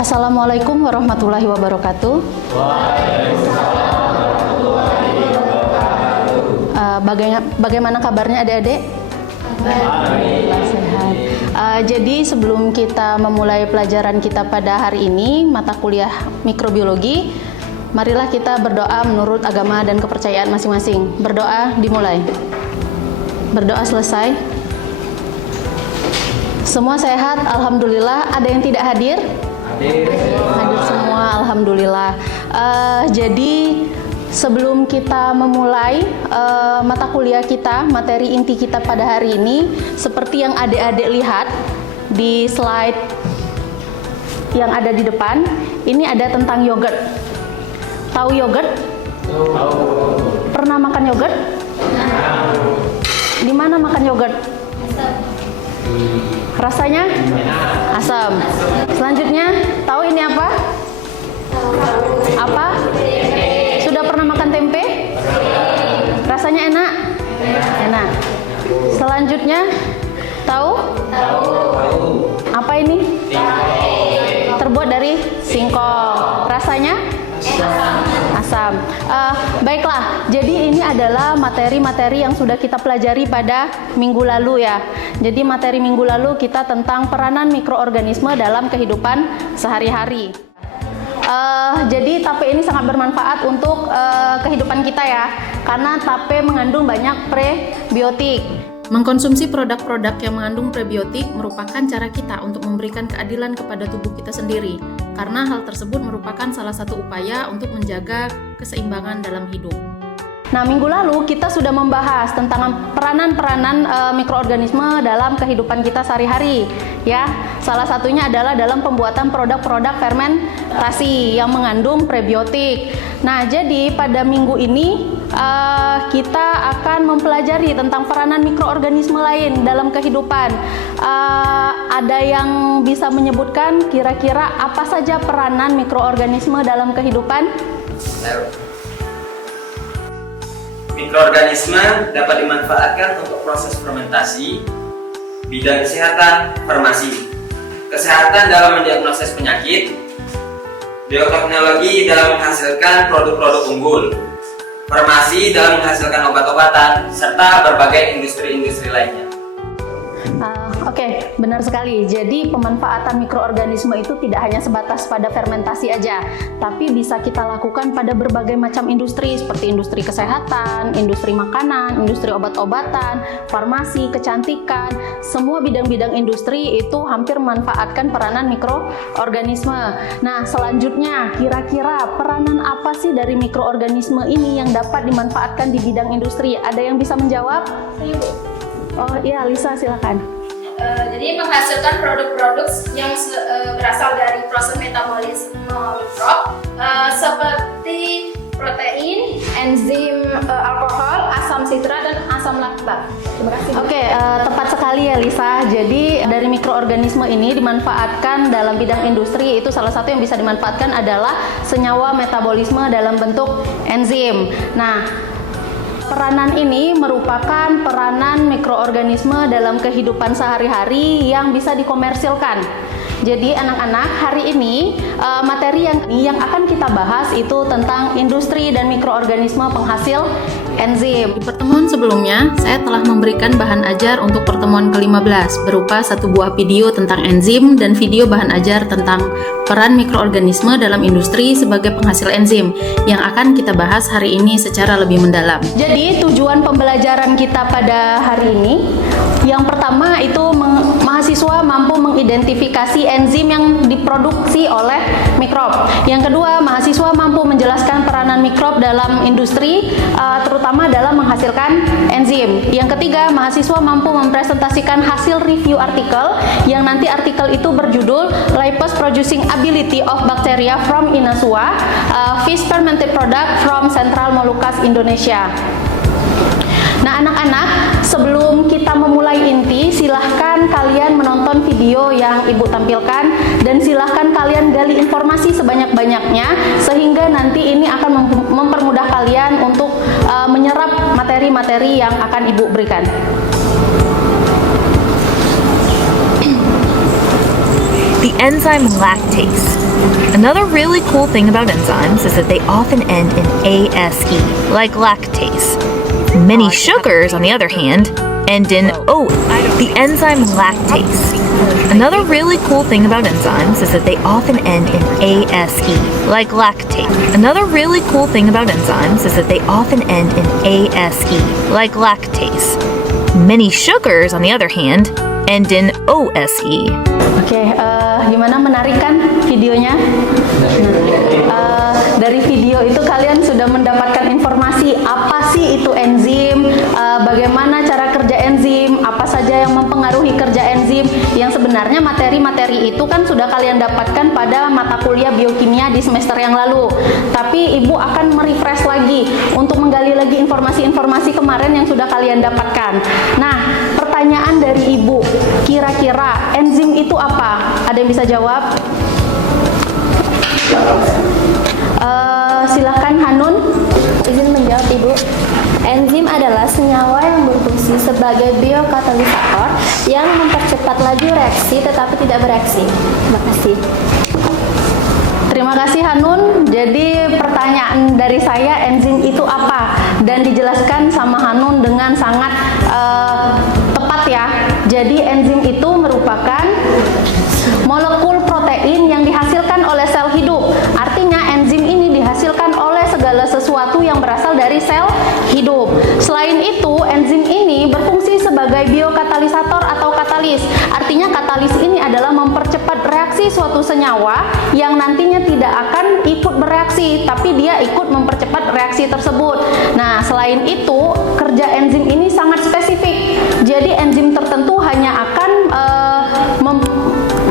Assalamualaikum warahmatullahi wabarakatuh. Bagaimana kabarnya adik-adik? Alhamdulillah sehat. Jadi sebelum kita memulai pelajaran kita pada hari ini, mata kuliah mikrobiologi, marilah kita berdoa menurut agama dan kepercayaan masing-masing. Berdoa dimulai. Berdoa selesai. Semua sehat, alhamdulillah. Ada yang tidak hadir? Hadir semua, alhamdulillah. Jadi sebelum kita memulai mata kuliah kita, materi inti kita pada hari ini, seperti yang adik-adik lihat di slide yang ada di depan, ini ada tentang yogurt. Tahu yogurt? Tahu. Pernah makan yogurt? Di mana makan yogurt? Rasanya? Asam. Selanjutnya, tahu ini apa? Apa? Sudah pernah makan tempe? Rasanya enak? Enak. Selanjutnya, tahu? Apa ini? Terbuat dari singkong. Rasanya? Asam. Baiklah, jadi ini adalah materi-materi yang sudah kita pelajari pada minggu lalu ya. Jadi materi minggu lalu kita tentang peranan mikroorganisme dalam kehidupan sehari-hari. Jadi tape ini sangat bermanfaat untuk kehidupan kita ya, karena tape mengandung banyak prebiotik. Mengkonsumsi produk-produk yang mengandung prebiotik merupakan cara kita untuk memberikan keadilan kepada tubuh kita sendiri, karena hal tersebut merupakan salah satu upaya untuk menjaga keseimbangan dalam hidup. Nah, minggu lalu kita sudah membahas tentang peranan-peranan mikroorganisme dalam kehidupan kita sehari-hari. Ya, salah satunya adalah dalam pembuatan produk-produk fermentasi yang mengandung prebiotik. Nah, jadi pada minggu ini kita akan mempelajari tentang peranan mikroorganisme lain dalam kehidupan. Ada yang bisa menyebutkan kira-kira apa saja peranan mikroorganisme dalam kehidupan? Mikroorganisme dapat dimanfaatkan untuk proses fermentasi, bidang kesehatan, farmasi, kesehatan dalam mendiagnosis penyakit, bioteknologi dalam menghasilkan produk-produk unggul, farmasi dalam menghasilkan obat-obatan, serta berbagai industri-industri lainnya. Oke, benar sekali. Jadi pemanfaatan mikroorganisme itu tidak hanya sebatas pada fermentasi aja, tapi bisa kita lakukan pada berbagai macam industri seperti industri kesehatan, industri makanan, industri obat-obatan, farmasi, kecantikan. Semua bidang-bidang industri itu hampir memanfaatkan peranan mikroorganisme. Nah, selanjutnya kira-kira peranan apa sih dari mikroorganisme ini yang dapat dimanfaatkan di bidang industri? Ada yang bisa menjawab? Oh iya, Lisa silakan. Jadi menghasilkan produk-produk yang berasal dari proses metabolisme mikrob seperti protein, enzim, alkohol, asam sitrat, dan asam laktat. Terima kasih. Oke, tepat sekali ya Lisa. Jadi dari mikroorganisme ini dimanfaatkan dalam bidang industri, itu salah satu yang bisa dimanfaatkan adalah senyawa metabolisme dalam bentuk enzim. Nah, peranan ini merupakan peranan mikroorganisme dalam kehidupan sehari-hari yang bisa dikomersilkan. Jadi anak-anak, hari ini materi yang akan kita bahas itu tentang industri dan mikroorganisme penghasil enzim. Di pertemuan sebelumnya, saya telah memberikan bahan ajar untuk pertemuan ke-15 berupa satu buah video tentang enzim dan video bahan ajar tentang peran mikroorganisme dalam industri sebagai penghasil enzim yang akan kita bahas hari ini secara lebih mendalam. Jadi tujuan pembelajaran kita pada hari ini, yang pertama itu mahasiswa mampu mengidentifikasi enzim yang diproduksi oleh mikrob. Yang kedua, mahasiswa mampu menjelaskan peranan mikrob dalam industri, terutama dalam menghasilkan enzim. Yang ketiga, mahasiswa mampu mempresentasikan hasil review artikel yang nanti artikel itu berjudul Lipase Producing Ability of Bacteria from Inasua, Fish Fermented Product from Central Molucas, Indonesia. Nah anak-anak, sebelum kita memulai inti, silahkan kalian menonton video yang ibu tampilkan dan silahkan kalian gali informasi sebanyak-banyaknya sehingga nanti ini akan mempermudah kalian untuk menyerap materi-materi yang akan ibu berikan. The enzyme lactase Another really cool thing about enzymes is that they often end in ASE, like lactase. Many sugars, on the other hand, end in O, the enzyme lactase. Another really cool thing about enzymes is that they often end in ASE, like lactase. Another really cool thing about enzymes is that they often end in ASE, like lactase. Many sugars, on the other hand, end in OSE. Oke, gimana, menarik kan videonya? Dari video itu kalian sudah mendapatkan informasi apa sih itu enzim, bagaimana cara kerja enzim, apa saja yang mempengaruhi kerja enzim, yang sebenarnya materi-materi itu kan sudah kalian dapatkan pada mata kuliah biokimia di semester yang lalu. Tapi Ibu akan merefresh lagi untuk menggali lagi informasi-informasi kemarin yang sudah kalian dapatkan. Nah, pertanyaan dari Ibu, kira-kira enzim itu apa? Ada yang bisa jawab? Silahkan Hanun. Izin menjawab Ibu. Enzim adalah senyawa yang berfungsi sebagai biokatalisator yang mempercepat laju reaksi tetapi tidak bereaksi. Terima kasih. Terima kasih Hanun. Jadi pertanyaan dari saya, enzim itu apa? Dan dijelaskan sama Hanun dengan sangat tepat ya. Jadi enzim itu merupakan molekul protein yang dihasilkan oleh sel hidup. Artinya enzim ini dihasilkan oleh segala sesuatu yang berasal dari sel hidup. Selain itu, enzim ini berfungsi sebagai biokatalisator atau katalis. Artinya katalis ini adalah mempercepat reaksi suatu senyawa yang nantinya tidak akan ikut bereaksi, tapi dia ikut mempercepat reaksi tersebut. Nah, selain itu, kerja enzim ini sangat spesifik. Jadi enzim tertentu hanya akan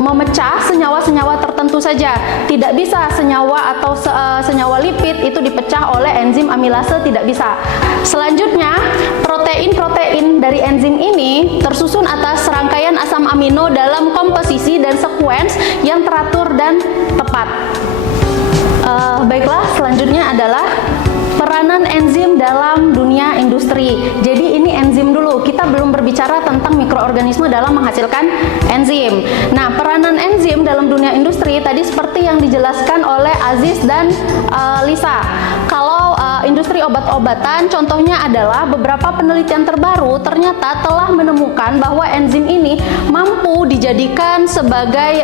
memecah senyawa-senyawa tertentu saja. Tidak bisa senyawa atau senyawa lipid itu dipecah oleh enzim amilase, tidak bisa. Selanjutnya, protein-protein dari enzim ini tersusun atas rangkaian asam amino dalam komposisi dan sekuens yang teratur dan tepat. Baiklah, selanjutnya adalah peranan enzim dalam dunia industri. Jadi ini enzim dulu, kita belum berbicara tentang mikroorganisme dalam menghasilkan enzim. Nah, peranan enzim dalam dunia industri tadi seperti yang dijelaskan oleh Aziz dan Lisa. Kalau industri obat-obatan, contohnya adalah beberapa penelitian terbaru ternyata telah menemukan bahwa enzim ini mampu dijadikan sebagai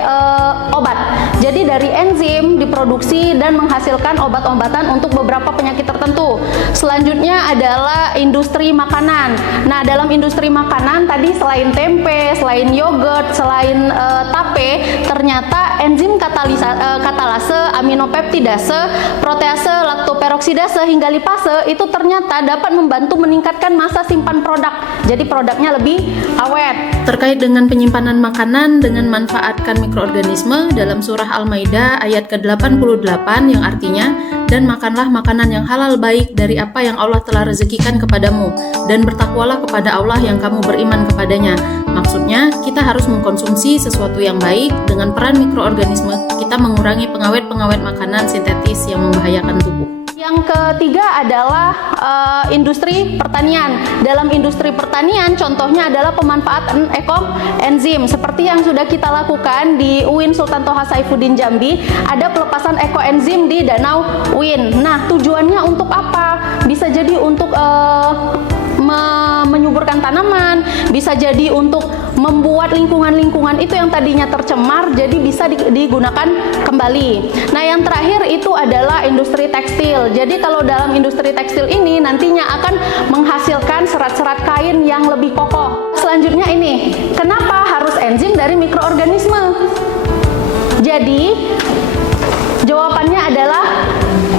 obat. Jadi dari enzim diproduksi dan menghasilkan obat-obatan untuk beberapa penyakit tertentu. Selanjutnya adalah industri makanan. Nah, dalam industri makanan tadi selain tempe, selain yogurt, selain tape, ternyata enzim katalase, aminopeptidase, protease, laktoperoksidase hingga lipase itu ternyata dapat membantu meningkatkan masa simpan produk. Jadi produknya lebih awet. Terkait dengan penyimpanan makanan dengan manfaatkan mikroorganisme dalam surah Al-Maidah ayat ke-88 yang artinya, dan makanlah makanan yang halal baik dari apa yang Allah telah rezekikan kepadamu, dan bertakwalah kepada Allah yang kamu beriman kepadanya. Maksudnya, kita harus mengkonsumsi sesuatu yang baik. Dengan peran mikroorganisme, kita mengurangi pengawet-pengawet makanan sintetis yang membahayakan tubuh. Yang ketiga adalah industri pertanian. Dalam industri pertanian, contohnya adalah pemanfaatan ekoenzim. Seperti yang sudah kita lakukan di UIN Sultan Toha Saifuddin Jambi, ada pelepasan ekoenzim di Danau UIN. Nah, tujuannya untuk apa? Bisa jadi untuk menyuburkan tanaman, bisa jadi untuk membuat lingkungan-lingkungan itu yang tadinya tercemar jadi bisa digunakan kembali. Nah, yang terakhir itu adalah industri tekstil. Jadi kalau dalam industri tekstil ini nantinya akan menghasilkan serat-serat kain yang lebih kokoh. Selanjutnya ini, kenapa harus enzim dari mikroorganisme? Jadi jawabannya adalah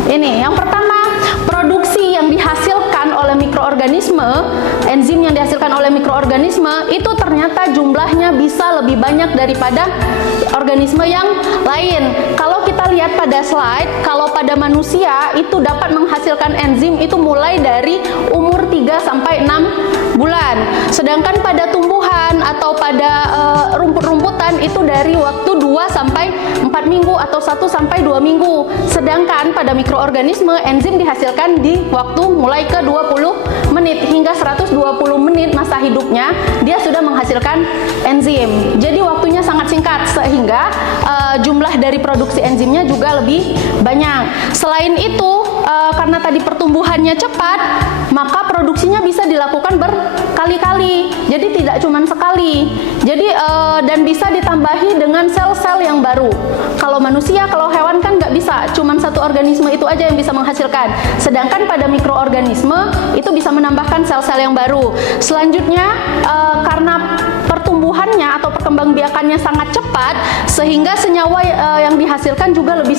ini. Yang pertama, produksi yang dihasilkan oleh mikroorganisme, enzim yang dihasilkan oleh mikroorganisme itu ternyata jumlahnya bisa lebih banyak daripada organisme yang lain. Kalau kita lihat pada slide, kalau pada manusia itu dapat menghasilkan enzim itu mulai dari umur 3 sampai 6 bulan. Sedangkan pada tumbuhan tumbuhan atau pada rumput-rumputan itu dari waktu 2 sampai 4 minggu atau 1 sampai 2 minggu. Sedangkan pada mikroorganisme enzim dihasilkan di waktu mulai ke 20 menit hingga 120 menit masa hidupnya dia sudah menghasilkan enzim. Jadi waktunya sangat singkat sehingga jumlah dari produksi enzimnya juga lebih banyak. Selain itu karena tadi pertumbuhannya cepat, maka produksinya bisa dilakukan berkali-kali. Jadi tidak cuma sekali. Jadi dan bisa ditambahi dengan sel-sel yang baru. Kalau manusia, kalau hewan kan nggak bisa, cuma satu organisme itu aja yang bisa menghasilkan. Sedangkan pada mikroorganisme itu bisa menambahkan sel-sel yang baru. Selanjutnya karena pertumbuhannya atau perkembangbiakannya sangat cepat, sehingga senyawa yang dihasilkan juga lebih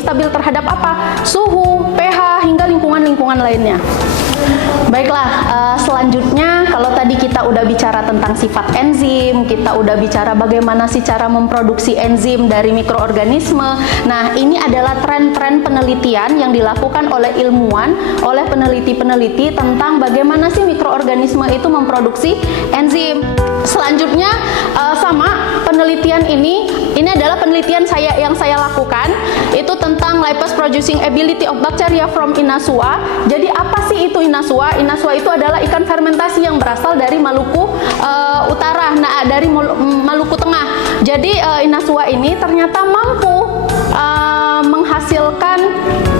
stabil terhadap apa? Suhu, pH, hingga lingkungan-lingkungan lainnya. Baiklah, selanjutnya kalau tadi kita udah bicara tentang sifat enzim, kita udah bicara bagaimana sih cara memproduksi enzim dari mikroorganisme. Nah, ini adalah tren-tren penelitian yang dilakukan oleh ilmuwan, oleh peneliti-peneliti tentang bagaimana sih mikroorganisme itu memproduksi enzim. Selanjutnya sama penelitian ini adalah penelitian yang saya lakukan itu tentang lipase producing ability of bacteria from Inazua. Jadi apa sih itu Inazua? Inazua itu adalah ikan fermentasi yang berasal dari Maluku Utara, dari Maluku Tengah. Jadi Inazua ini ternyata mampu menghasilkan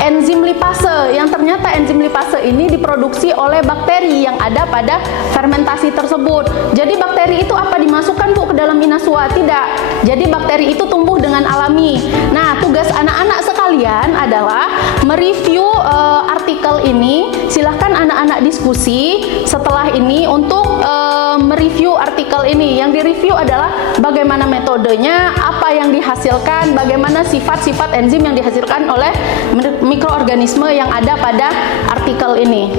enzim lipase, yang ternyata enzim lipase ini diproduksi oleh bakteri yang ada pada fermentasi tersebut. Jadi bakteri itu apa dimasukkan Bu ke dalam Inazua? Tidak. Jadi bakteri itu tumbuh dengan alami. Nah, tugas anak-anak sekalian adalah mereview artikel ini. Silahkan anak-anak diskusi setelah ini untuk mereview artikel ini. Yang direview adalah bagaimana metodenya, apa yang dihasilkan, bagaimana sifat-sifat enzim yang dihasilkan oleh mikroorganisme yang ada pada artikel ini.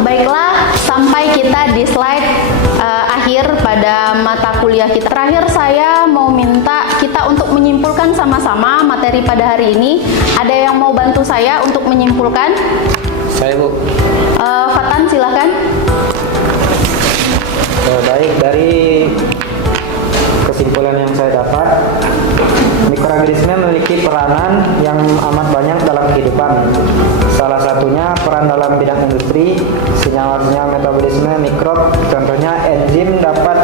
Baiklah, sampai kita di slide akhir pada mata kuliah kita. Terakhir saya mau minta kita untuk menyimpulkan sama-sama materi pada hari ini. Ada yang mau bantu saya untuk menyimpulkan? Saya Bu. Fatan silakan. Baik, dari kesimpulan yang saya dapat, mikroorganisme memiliki peranan yang amat banyak dalam kehidupan. Salah satunya peran dalam bidang industri, senyawa-senyawa metabolisme mikrob, contohnya enzim dapat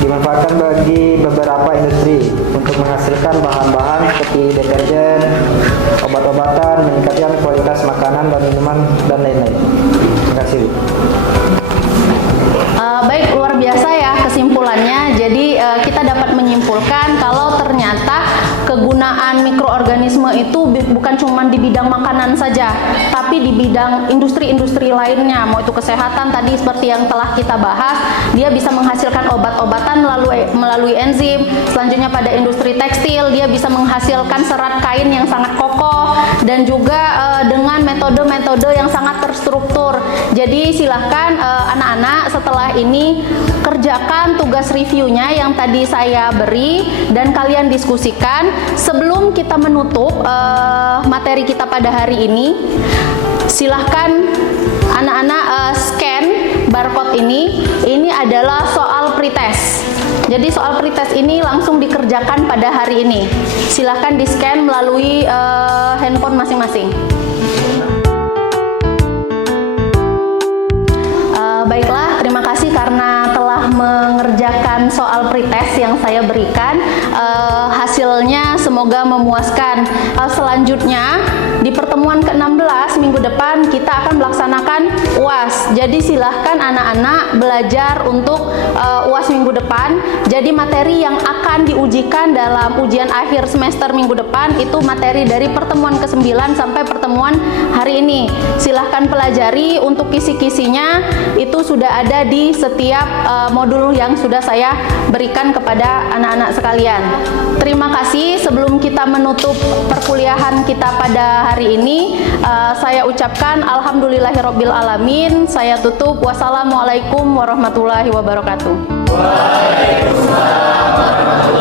dimanfaatkan bagi beberapa industri untuk menghasilkan bahan-bahan seperti deterjen, obat-obatan, meningkatkan kualitas makanan dan minuman, dan lain-lain. Terima kasih Bu. Baik, luar biasa ya kesimpulannya. Jadi kita dapat menyimpulkan kalau ternyata kegunaan mikroorganisme itu bukan cuma di bidang makanan saja, tapi di bidang industri-industri lainnya. Mau itu kesehatan tadi seperti yang telah kita bahas, dia bisa menghasilkan obat-obatan melalui enzim. Selanjutnya pada industri tekstil, dia bisa menghasilkan serat kain yang sangat kokoh dan juga dengan metode-metode yang sangat terstruktur. Jadi silahkan anak-anak setelah ini kerjakan tugas reviewnya yang tadi saya beri dan kalian diskusikan. Sebelum kita menutup materi kita pada hari ini, silahkan anak-anak scan barcode ini. Ini adalah soal pretest. Jadi soal pretest ini langsung dikerjakan pada hari ini. Silahkan di scan melalui handphone masing-masing. Baiklah, terima kasih karena telah mengerjakan soal pretest yang saya berikan. Hasilnya semoga memuaskan. Selanjutnya di pertemuan ke-16 minggu depan kita akan melaksanakan UAS. Jadi silahkan anak-anak belajar untuk UAS minggu depan. Jadi materi yang akan diujikan dalam ujian akhir semester minggu depan itu materi dari pertemuan ke-9 sampai pertemuan hari ini. Silahkan pelajari, untuk kisi-kisinya itu sudah ada di setiap modul yang sudah saya berikan kepada anak-anak sekalian. Terima kasih. Sebelum kita menutup perkuliahan kita pada hari ini, saya ucapkan alhamdulillahirabbil alamin. Saya tutup. Wassalamualaikum warahmatullahi wabarakatuh. Waalaikumsalam warahmatullahi wabarakatuh.